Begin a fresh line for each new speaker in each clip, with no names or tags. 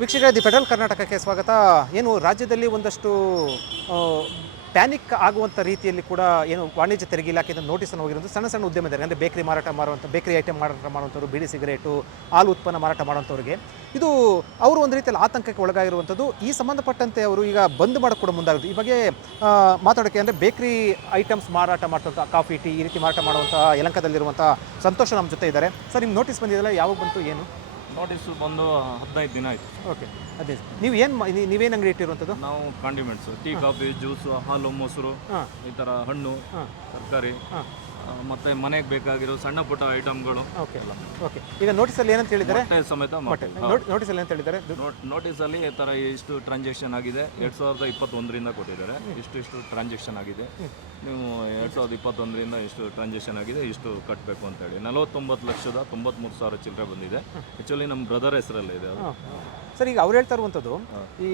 ವೀಕ್ಷಕರೇ, the federal ಕರ್ನಾಟಕಕ್ಕೆ ಸ್ವಾಗತ. ಏನು, ರಾಜ್ಯದಲ್ಲಿ ಒಂದಷ್ಟು ಪ್ಯಾನಿಕ್ ಆಗುವಂಥ ರೀತಿಯಲ್ಲಿ ಕೂಡ ಏನು ವಾಣಿಜ್ಯ ತೆರಿಗೆ ಇಲಾಖೆಯಿಂದ ನೋಟಿಸನ್ನು ಹೋಗಿರೋದು. ಸಣ್ಣ ಸಣ್ಣ ಉದ್ಯಮದಾರರಿಗೆ ಅಂದರೆ ಬೇಕರಿ ಮಾರಾಟ ಮಾಡುವಂಥ ಬೇಕರಿ ಐಟಮ್ ಮಾರಾಟ ಮಾಡುವಂಥವ್ರು, ಬೀಡಿ ಸಿಗರೇಟು, ಹಾಲು ಉತ್ಪನ್ನ ಮಾರಾಟ ಮಾಡುವಂಥವ್ರಿಗೆ. ಇದು ಅವರು ಒಂದು ರೀತಿಯಲ್ಲಿ ಆತಂಕಕ್ಕೆ ಒಳಗಾಗಿರುವಂಥದ್ದು. ಈ ಸಂಬಂಧಪಟ್ಟಂತೆ ಅವರು ಈಗ ಬಂದ್ ಮಾಡೋಕ್ಕೆ ಕೂಡ ಮುಂದಾಗುತ್ತೆ ಈ ಬಗ್ಗೆ ಮಾತಾಡೋಕ್ಕೆ ಅಂದರೆ ಬೇಕರಿ ಐಟಮ್ಸ್ ಮಾರಾಟ ಮಾಡ್ತಂಥ ಕಾಫಿ, ಟೀ ಈ ರೀತಿ ಮಾರಾಟ ಮಾಡುವಂಥ ಯಲಂಕದಲ್ಲಿರುವಂಥ ಸಂತೋಷ ನಮ್ಮ ಜೊತೆ ಇದ್ದಾರೆ. ಸರ್, ನಿಮ್ಗೆ ನೋಟಿಸ್ ಬಂದಿದ್ದಲ್ಲ ಯಾವಾಗ ಬಂತು, ಏನು?
ನೋಟಿಸು ಬಂದು ಹದಿನೈದು ದಿನ ಆಯಿತು.
ಓಕೆ ಅದೇ ನೀವು ಏನು ನೀವೇನು ಅಂಗಡಿ ಇಟ್ಟಿರುವಂಥದ್ದು?
ನಾವು ಕಾಂಡಿಮೆಂಟ್ಸು ಟೀ ಕಾಫಿ ಜ್ಯೂಸು ಹಾಲು ಮೊಸರು ಈ ಥರ ಹಣ್ಣು
ಹಾಂ.
ತರಕಾರಿ.
ಹಾಂ.
ಮತ್ತು ಮನೆಗೆ ಬೇಕಾಗಿರೋ ಸಣ್ಣ ಪುಟ್ಟ ಐಟಮ್ಗಳು
ಓಕೆ ಓಕೆ. ಈಗ ನೋಟಿಸಲ್ಲಿ ಏನಂತ ಹೇಳಿದ್ದಾರೆ?
ಮೊಟ್ಟೆ ಸಮೇತ ನೋಟಿಸ್
ಅಲ್ಲಿ ನೋಟಿಸಲ್ಲಿ ಏನಂತ ಹೇಳಿದ್ದಾರೆ?
ನೋಟಿಸಲ್ಲಿ ಈ ಥರ ಇಷ್ಟು ಟ್ರಾನ್ಸಾಕ್ಷನ್ ಆಗಿದೆ. ಎರಡು ಸಾವಿರದ ಇಪ್ಪತ್ತೊಂದರಿಂದ ಕೊಟ್ಟಿದ್ದಾರೆ. ಇಷ್ಟು ಇಷ್ಟು ಟ್ರಾನ್ಸಾಕ್ಷನ್ ಆಗಿದೆ. ನೀವು ಎರಡು ಸಾವಿರದ ಇಪ್ಪತ್ತೊಂದರಿಂದ ಇಷ್ಟು ಟ್ರಾನ್ಸಾಕ್ಷನ್ ಆಗಿದೆ. ಇಷ್ಟು ಕಟ್ಟಬೇಕು ಅಂತೇಳಿ ನಲವತ್ತೊಂಬತ್ತು ಲಕ್ಷದ ತೊಂಬತ್ತ್ಮೂರು ಸಾವಿರ ಚಿಲ್ಲರೆ ಬಂದಿದೆ. ಆ್ಯಕ್ಚುಲಿ ನಮ್ಮ ಬ್ರದರ್ ಹೆಸರಲ್ಲೇ ಇದೆ ಅದು.
ಸರ್ ಈಗ ಅವ್ರು ಹೇಳ್ತಾ ಇರುವಂಥದ್ದು ಈ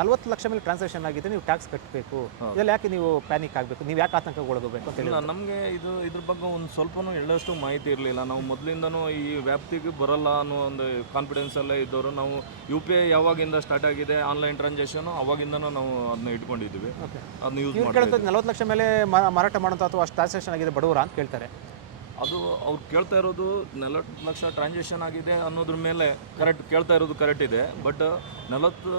ನಲ್ವತ್ತು ಲಕ್ಷ ಮೇಲೆ ಟ್ರಾನ್ಸಾಕ್ಷನ್ ಆಗಿದೆ ನೀವು ಟ್ಯಾಕ್ಸ್ ಕಟ್ಟಬೇಕು ಇದೆಲ್ಲ ಯಾಕೆ ನೀವು ಪ್ಯಾನಿಕ್ ಆಗಬೇಕು? ನೀವು ಯಾಕೆ ಆತಂಕಗೊಳಗಬೇಕು ಅಂತ ಹೇಳಿ
ನಮಗೆ ಇದು ಇದ್ರ ಬಗ್ಗೆ ಒಂದು ಸ್ವಲ್ಪನೂ ಎಳ್ಳಷ್ಟು ಮಾಹಿತಿ ಇರಲಿಲ್ಲ. ನಾವು ಮೊದಲಿಂದನೂ ಈ ವ್ಯಾಪ್ತಿಗೆ ಬರಲ್ಲ ಅನ್ನೋ ಒಂದು ಕಾನ್ಫಿಡೆನ್ಸ್ ಕಾನ್ಫಿಡೆನ್ಸಲ್ಲೇ ಇದ್ದವರು. ನಾವು ಯು ಪಿ ಐ ಯಾವಾಗಿಂದ ಸ್ಟಾರ್ಟ್ ಆಗಿದೆ ಆನ್ಲೈನ್ ಟ್ರಾನ್ಸಾಕ್ಷನು ಅವಾಗಿಂದನೂ ನಾವು ಅದನ್ನ ಇಟ್ಕೊಂಡಿದ್ದೀವಿ. ಅದನ್ನ ಯೂಸ್
ನಲ್ವತ್ತು ಲಕ್ಷ ಮೇಲೆ ಮಾರಾಟ ಮಾಡೋಂಥ ಅಥವಾ ಅಷ್ಟು ಟ್ರಾನ್ಸಾಕ್ಷನ್ ಆಗಿದೆ ಬಡವರ ಅಂತ ಕೇಳ್ತಾರೆ.
ಅದು ಅವ್ರು ಕೇಳ್ತಾ ಇರೋದು ನಲವತ್ತು ಲಕ್ಷ ಟ್ರಾನ್ಸಾಕ್ಷನ್ ಆಗಿದೆ ಅನ್ನೋದ್ರ ಮೇಲೆ ಕರೆಕ್ಟ್ ಕೇಳ್ತಾ ಇರೋದು ಕರೆಕ್ಟ್ ಇದೆ. ಬಟ್ ನಲವತ್ತು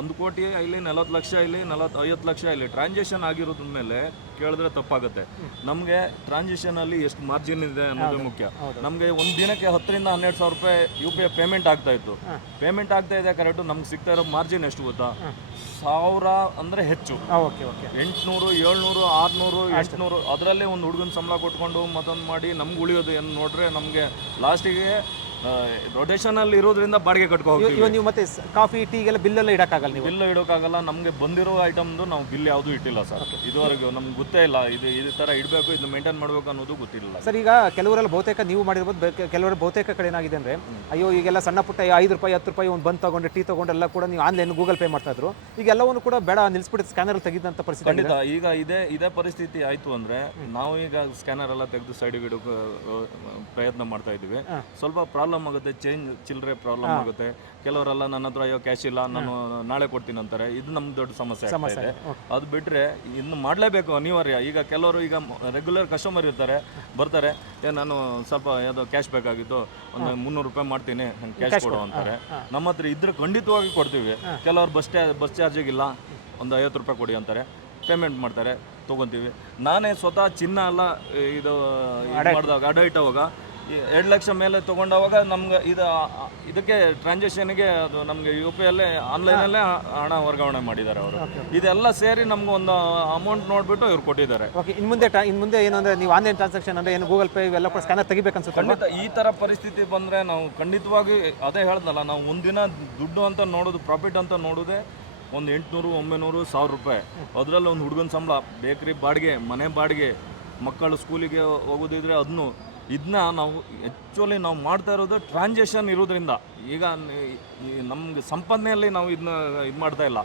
ಒಂದು ಕೋಟಿ ಇಲ್ಲಿ ನಲವತ್ತು ಲಕ್ಷ ಇಲ್ಲಿ ನಲವತ್ತು ಐವತ್ತು ಲಕ್ಷ ಇಲ್ಲಿ. ಟ್ರಾನ್ಸಾಕ್ಷನ್ ಆಗಿರೋದ್ರ ಮೇಲೆ ಕೇಳಿದ್ರೆ ತಪ್ಪಾಗುತ್ತೆ. ನಮಗೆ ಟ್ರಾನ್ಸಾಕ್ಷನಲ್ಲಿ ಎಷ್ಟು ಮಾರ್ಜಿನ್ ಇದೆ ಅನ್ನೋದು ಮುಖ್ಯ. ನಮಗೆ ಒಂದು ದಿನಕ್ಕೆ ಹತ್ತರಿಂದ ಹನ್ನೆರಡು ಸಾವಿರ ರೂಪಾಯಿ ಯು ಪಿ ಐ ಪೇಮೆಂಟ್ ಆಗ್ತಾ ಇತ್ತು. ಪೇಮೆಂಟ್ ಆಗ್ತಾ ಇದೆ ಕರೆಕ್ಟು ನಮ್ಗೆ ಸಿಗ್ತಾ ಇರೋ ಮಾರ್ಜಿನ್ ಎಷ್ಟು ಗೊತ್ತಾ? ಸಾವಿರ ಅಂದರೆ ಹೆಚ್ಚು.
ಎಂಟುನೂರು ಓಕೆ ಓಕೆ.
ಎಂಟ್ನೂರು ಏಳ್ನೂರು ಆರ್ನೂರು ಎಂಟುನೂರು ಅದರಲ್ಲೇ ಒಂದು ಹುಡುಗನ ಸಂಬಳ ಕೊಟ್ಕೊಂಡು ಮತ್ತೊಂದು ಮಾಡಿ ನಮ್ಗೆ ಉಳಿಯೋದು. ಏನು ನೋಡ್ರೆ ನಮಗೆ ಲಾಸ್ಟಿಗೆ ರೊಟೇಷನಲ್ಲಿ ಇರೋದ್ರಿಂದ ಬಾಡಿಗೆ ಕಟ್ಕೊ
ಇವಾಗ ನೀವು ಮತ್ತೆ ಸ- ಕಾಫಿ ಟೀಗೆಲ್ಲ ಬಿಲ್ಲೆಲ್ಲ ಇಡಕ್ಕಾಗಲ್ಲ ನೀವು?
ಬಿಲ್ ಇಡೋಕ್ಕಾಗಲ್ಲ. ನಮಗೆ ಬಂದಿರೋ ಐಟಮ್ದು ನಾವು ಬಿಲ್ ಯಾವುದೂ ಇಟ್ಟಿಲ್ಲ ಸರ್. ಇದುವರೆಗೂ ನಮ್ಗೆ ಗೊತ್ತೇ ಇಲ್ಲ. ಇದು ಇದೇ ಥರ ಇಡಬೇಕು ಇದು ಮೇಂಟೈನ್ ಮಾಡಬೇಕು ಅನ್ನೋದು ಗೊತ್ತಿಲ್ಲ
ಸರ್ ಈಗ ಕೆಲವರೆಲ್ಲ ಬಹುತೇಕ ನೀವು ಮಾಡಿರ್ಬೋದು ಬೆ- ಕೆಲವರು ಬಹುತೇಕ ಕಡೆ ಏನಾಗಿದೆ ಅಂದರೆ ಅಯ್ಯೋ ಈಗೆಲ್ಲ ಸಣ್ಣ ಪುಟ್ಟ ಐದು ರೂಪಾಯಿ ಹತ್ತು ರೂಪಾಯಿ ಒಂದು ಬಂದು ತಗೊಂಡು ಟೀ ತಗೊಂಡೆಲ್ಲ ಕೂಡ ನೀವು ಆನ್ಲೈನ್ ಗೂಗಲ್ ಪೇ ಮಾಡ್ತಾ ಇದ್ರು. ಈಗ ಎಲ್ಲವನ್ನು ಕೂಡ ಬೇಡ ನಿಲ್ಸ್ಬಿಟ್ಟು ಸ್ಕ್ಯಾನರ್ ತೆಗೆದಂಥ ಪರಿಸ್ಥಿತಿ.
ಖಂಡಿತ. ಈಗ ಇದೇ ಇದೇ ಪರಿಸ್ಥಿತಿ ಆಯ್ತು ಅಂದ್ರೆ ನಾವು ಈಗ ಸ್ಕ್ಯಾನರ್ ಎಲ್ಲ ತೆಗೆದು ಸೈಡ್ ಇಡೋಕೆ ಪ್ರಯತ್ನ ಮಾಡ್ತಾ ಇದ್ದೀವಿ. ಸ್ವಲ್ಪ ಪ್ರಾಬ್ಲಮ್ ಆಗುತ್ತೆ ಚೇಂಜ್ ಚಿಲ್ಲರೆ ಪ್ರಾಬ್ಲಮ್ ಆಗುತ್ತೆ. ಕೆಲವರೆಲ್ಲ ನನ್ನ ಹತ್ರ ಅಯ್ಯೋ ಕ್ಯಾಶ್ ಇಲ್ಲ ನಾನು ನಾಳೆ ಕೊಡ್ತೀನಿ ಅಂತಾರೆ. ಇದು ನಮ್ಮ ದೊಡ್ಡ ಸಮಸ್ಯೆ ಆಗ್ತಾ ಇದೆ. ಅದು ಬಿಟ್ರೆ ಇನ್ನು ಮಾಡಲೇಬೇಕು ಅನಿವಾರ್ಯ. ಈಗ ಕೆಲವರು ಈಗ ರೆಗ್ಯುಲರ್ ಕಸ್ಟಮರ್ ಇರ್ತಾರೆ ಬರ್ತಾರೆ ಏ ನಾನು ಸ್ವಲ್ಪ ಯಾವುದೋ ಕ್ಯಾಶ್ ಬೇಕಾಗಿತ್ತು ಒಂದು ಮುನ್ನೂರು ರೂಪಾಯಿ ಮಾಡ್ತೀನಿ ಕ್ಯಾಶ್ ಕೊಡು. ಅಂತಾರೆ. ನಮ್ಮ ಹತ್ರ ಇದ್ರೆ ಖಂಡಿತವಾಗಿ ಕೊಡ್ತೀವಿ. ಕೆಲವರು ಬಸ್ ಬಸ್ ಚಾರ್ಜಿಗಿಲ್ಲ ಒಂದು ಐವತ್ತು ರೂಪಾಯಿ ಕೊಡಿ ಅಂತಾರೆ. ಪೇಮೆಂಟ್ ಮಾಡ್ತಾರೆ ತೊಗೊತೀವಿ. ನಾನೇ ಸ್ವತಃ ಚಿನ್ನ ಎಲ್ಲ ಇದು ಇದ್ ಮಾಡಿದಾಗ ಅಡ ಇಟ್ಟವಾಗ ಎರಡು ಲಕ್ಷ ಮೇಲೆ ತೊಗೊಂಡವಾಗ ನಮ್ಗೆ ಇದು ಇದಕ್ಕೆ ಟ್ರಾನ್ಸಾಕ್ಷನ್ಗೆ ಅದು ನಮಗೆ ಯು ಪಿ ಅಲ್ಲೇ ಆನ್ಲೈನಲ್ಲೇ ಹಣ ವರ್ಗಾವಣೆ ಮಾಡಿದ್ದಾರೆ ಅವರು. ಇದೆಲ್ಲ ಸೇರಿ ನಮ್ಗೆ ಒಂದು ಅಮೌಂಟ್ ನೋಡಿಬಿಟ್ಟು ಇವ್ರು ಕೊಟ್ಟಿದ್ದಾರೆ.
ಓಕೆ ಇನ್ನು ಮುಂದೆ ಇನ್ನು ಮುಂದೆ ಏನು ಅಂದರೆ ನೀವು ಆನ್ಲೈನ್ ಟ್ರಾನ್ಸಾಕ್ಷನ್ ಅಂದರೆ ಏನು ಗೂಗಲ್ ಪೇ ಇವೆಲ್ಲ ಕೂಡ ಸ್ಕ್ಯಾನರ್ ತೆಗಿಬೇಕನ್ಸುತ್ತೆ
ಖಂಡಿತ ಈ ಥರ ಪರಿಸ್ಥಿತಿ ಬಂದರೆ ನಾವು ಖಂಡಿತವಾಗಿ ಅದೇ ಹೇಳ್ದಲ್ಲ ನಾವು ಒಂದಿನ ದುಡ್ಡು ಅಂತ ನೋಡೋದು ಪ್ರಾಫಿಟ್ ಅಂತ ನೋಡೋದೇ ಒಂದು ಎಂಟುನೂರು ಒಂಬೈನೂರು ಸಾವಿರ ರೂಪಾಯಿ. ಅದರಲ್ಲಿ ಒಂದು ಹುಡುಗನ ಸಂಬಳ ಬೇಕ್ರಿ ಬಾಡಿಗೆ ಮನೆ ಬಾಡಿಗೆ ಮಕ್ಕಳು ಸ್ಕೂಲಿಗೆ ಹೋಗೋದಿದ್ರೆ ಅದನ್ನು ಇದನ್ನ ನಾವು ಆ್ಯಕ್ಚುಲಿ ನಾವು ಮಾಡ್ತಾ ಇರೋದು ಟ್ರಾನ್ಸಾಕ್ಷನ್ ಇರೋದ್ರಿಂದ. ಈಗ ನಮಗೆ ಸಂಪಾದನೆಯಲ್ಲಿ ನಾವು ಇದನ್ನ ಇದು ಮಾಡ್ತಾ ಇಲ್ಲ.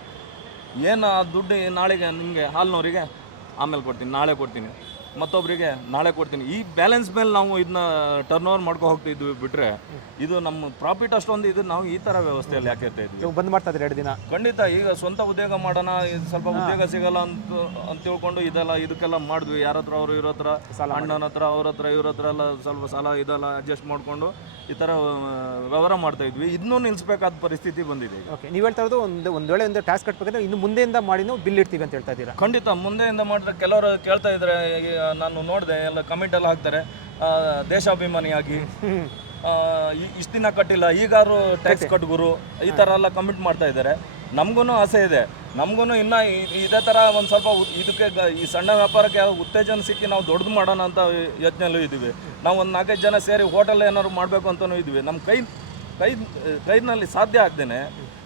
ಏನು ಆ ದುಡ್ಡು ನಾಳೆಗೆ ನಿಮಗೆ ಹಾಲ್ನವರಿಗೆ ಆಮೇಲೆ ಕೊಡ್ತೀನಿ, ನಾಳೆ ಕೊಡ್ತೀನಿ. ಮತ್ತೊಬ್ಬರಿಗೆ ನಾಳೆ ಕೊಡ್ತೀನಿ. ಈ ಬ್ಯಾಲೆನ್ಸ್ ಮೇಲೆ ನಾವು ಇದನ್ನ ಟರ್ನ್ ಓವರ್ ಮಾಡ್ಕೊ ಹೋಗ್ತಿದ್ವಿ ಬಿಟ್ರೆ ಇದು ನಮ್ಮ ಪ್ರಾಫಿಟ್ ಅಷ್ಟೊಂದು ಇದು ನಾವು ಈ ಥರ ವ್ಯವಸ್ಥೆಯಲ್ಲಿ ಯಾಕೆ ಇರ್ತಾ
ಬಂದ್ ಮಾಡ್ತಾ ಇದ್ರಿ ಎರಡು ದಿನ?
ಖಂಡಿತ ಈಗ ಸ್ವಂತ ಉದ್ಯೋಗ ಮಾಡೋಣ ಇದು ಸ್ವಲ್ಪ ಉದ್ಯೋಗ ಸಿಗಲ್ಲ ಅಂತ ಅಂತ ತಿಳ್ಕೊಂಡು ಇದೆಲ್ಲ ಇದಕ್ಕೆಲ್ಲ ಮಾಡಿದ್ವಿ. ಯಾರ ಹತ್ರ ಅವರು ಇವ್ರ ಹತ್ರ ಅಣ್ಣನ ಹತ್ರ ಅವ್ರ ಹತ್ರ ಇವ್ರ ಹತ್ರ ಎಲ್ಲ ಸ್ವಲ್ಪ ಸಾಲ ಇದೆಲ್ಲ ಅಡ್ಜಸ್ಟ್ ಮಾಡಿಕೊಂಡು ಈ ಥರ ವ್ಯವಹಾರ ಮಾಡ್ತಾ ಇದ್ವಿ. ಇನ್ನೂ ನಿಲ್ಲಿಸಬೇಕಾದ ಪರಿಸ್ಥಿತಿ ಬಂದಿದೆ ಈಗ.
ಓಕೆ ನೀವು ಹೇಳ್ತಾ ಇರೋದು ಒಂದು ಒಂದು ವೇಳೆ ಒಂದು ಟ್ಯಾಕ್ಸ್ ಕಟ್ಬೇಕಂದ್ರೆ ಇನ್ನು ಮುಂದೆಯಿಂದ ಮಾಡಿ ನಾವು ಬಿಲ್ ಇಡ್ತೀವಿ ಅಂತ ಹೇಳ್ತಾ ಇದ್ದೀರಾ?
ಖಂಡಿತ ಮುಂದೆಯಿಂದ ಮಾಡಿದ್ರೆ ಕೆಲವರು ಕೇಳ್ತಾ ಇದ್ದಾರೆ ನಾನು ನೋಡಿದೆ ಎಲ್ಲ ಕಮೆಂಟ್ ಎಲ್ಲ ಹಾಕ್ತಾರೆ. ದೇಶಾಭಿಮಾನಿಯಾಗಿ. ಇಷ್ಟು ದಿನ ಕಟ್ಟಿಲ್ಲ ಈಗಾರು ಟ್ಯಾಕ್ಸ್ ಕಟ್ಗುರು ಈ ಥರ ಎಲ್ಲ ಕಮಿಟ್ ಮಾಡ್ತಾ ಇದ್ದಾರೆ. ನಮಗೂ ಆಸೆ ಇದೆ. ನಮಗೂ ಇನ್ನು ಇದೇ ಥರ ಒಂದು ಸ್ವಲ್ಪ ಇದಕ್ಕೆ ಈ ಸಣ್ಣ ವ್ಯಾಪಾರಕ್ಕೆ ಯಾವ ಉತ್ತೇಜನ ಸಿಕ್ಕಿ ನಾವು ದೊಡ್ಡದು ಮಾಡೋಣ ಅಂತ ಯೋಚನೆಯಲ್ಲೂ ಇದ್ದೀವಿ ನಾವು ಒಂದು ನಾಲ್ಕೈದು ಜನ ಸೇರಿ ಹೋಟೆಲ್ ಏನಾದ್ರು ಮಾಡಬೇಕು ಅಂತಲೂ ಇದ್ದೀವಿ ನಮ್ಮ ಕೈ ಕೈ ಕೈನಲ್ಲಿ ಸಾಧ್ಯ ಆಗ್ದೇನೆ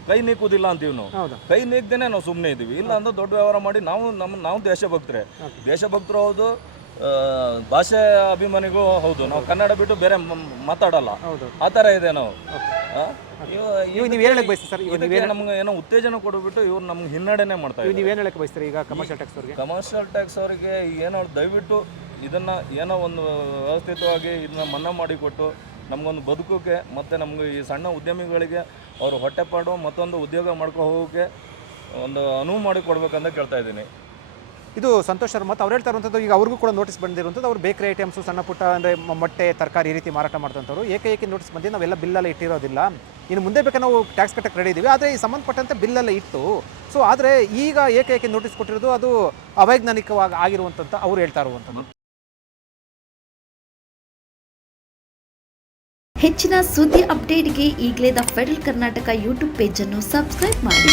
ಕೈ ನೀಕುದಿಲ್ಲ ಅಂತೀವಿ ನಾವು. ಕೈ ನೀಗ್ದೇನೆ ನಾವು ಸುಮ್ಮನೆ ಇದ್ದೀವಿ ಇಲ್ಲ ಅಂದ್ರೆ ದೊಡ್ಡ ವ್ಯವಹಾರ ಮಾಡಿ ನಾವು ನಮ್ಮ ನಾವು ದೇಶಭಕ್ತರೇ. ದೇಶಭಕ್ತರು ಹೌದು ಭಾಷೆ ಅಭಿಮಾನಿಗೂ ಹೌದು. ನಾವು ಕನ್ನಡ ಬಿಟ್ಟು ಬೇರೆ ಮಾತಾಡಲ್ಲ.
ಹೌದು.
ಆ ಥರ ಇದೆ ನಾವು? ಇವ-
ನೀವು ನೀವು ಏನು ಹೇಳಕ್ಕೆ ಬಯಸ್ತೀರಿ ಸರ್? ಇವಾಗ
ಇದಕ್ಕೆ ನಮ್ಗೆ ಏನೋ ಉತ್ತೇಜನ ಕೊಡ್ಬಿಟ್ಟು ಇವ್ರು ನಮ್ಗೆ ಹಿನ್ನಡೆನೆ ಮಾಡ್ತಾ
ನೀವು ಏನು ಹೇಳಕ್ಕೆ ಬಯಸ್ತೀರಿ ಈಗ ಕಮರ್ಷಿಯಲ್ ಟ್ಯಾಕ್ಸ್ ಅವ್ರಿಗೆ?
ಕಮರ್ಷಿಯಲ್ ಟ್ಯಾಕ್ಸ್ ಅವರಿಗೆ ಏನೋ ದಯವಿಟ್ಟು ಇದನ್ನ ಏನೋ ಒಂದು ವ್ಯವಸ್ಥಿತವಾಗಿ ಇದನ್ನ ಮನ್ನಾ ಮಾಡಿಕೊಟ್ಟು ನಮಗೊಂದು ಬದುಕೋಕೆ ಮತ್ತು ನಮ್ಗೆ ಈ ಸಣ್ಣ ಉದ್ಯಮಿಗಳಿಗೆ ಅವರು ಹೊಟ್ಟೆಪಾಡು ಮತ್ತೊಂದು ಉದ್ಯೋಗ ಮಾಡ್ಕೊ ಹೋಗೋಕ್ಕೆ ಒಂದು ಅನುವು ಮಾಡಿ ಕೊಡ್ಬೇಕಂತ ಕೇಳ್ತಾ ಇದ್ದೀನಿ.
ಇದು ಸಂತೋಷ್ ಮತ್ತು ಅವ್ರು ಹೇಳ್ತಾ ಇರುವಂಥದ್ದು, ಈಗ ಅವ್ರಿಗೂ ಕೂಡ ನೋಟಿಸ್ ಬಂದಿರುವಂಥದ್ದು, ಅವ್ರು ಬೇಕರಿ ಐಟಮ್ಸು ಸಣ್ಣ ಪುಟ್ಟ ಅಂದರೆ ಮೊಟ್ಟೆ, ತರಕಾರಿ ಈ ರೀತಿ ಮಾರಾಟ ಮಾಡ್ತಂಥವ್ರು. ಏಕೆ ನೋಟಿಸ್ ಬಂದು ನಾವೆಲ್ಲ ಬಿಲ್ಲೆಲ್ಲ ಇಟ್ಟಿರೋದಿಲ್ಲ. ಇನ್ನು ಮುಂದೆ ಬೇಕಾದ್ರೆ ನಾವು ಟ್ಯಾಕ್ಸ್ ಕಟ್ಟಕ್ಕೆ ರೆಡಿ ಇದ್ದೀವಿ ಆದರೆ ಈ ಸಂಬಂಧಪಟ್ಟಂತೆ ಬಿಲ್ಲೆಲ್ಲ ಇತ್ತು ಸೊ ಆದರೆ ಈಗ ಏಕೈಕಿ ನೋಟಿಸ್ ಕೊಟ್ಟಿರೋದು ಅದು ಅವೈಜ್ಞಾನಿಕವಾಗಿ ಆಗಿರುವಂಥದ್ದು ಅವ್ರು ಹೇಳ್ತಾ ಇರುವಂಥದ್ದು.
ಹೆಚ್ಚಿನ ಸುದ್ದಿ ಅಪ್ಡೇಟ್ಗೆ ಈಗಲೇ ದ ಫೆಡರಲ್ ಕರ್ನಾಟಕ ಯೂಟ್ಯೂಬ್ ಪೇಜನ್ನು ಸಬ್ಸ್ಕ್ರೈಬ್ ಮಾಡಿ.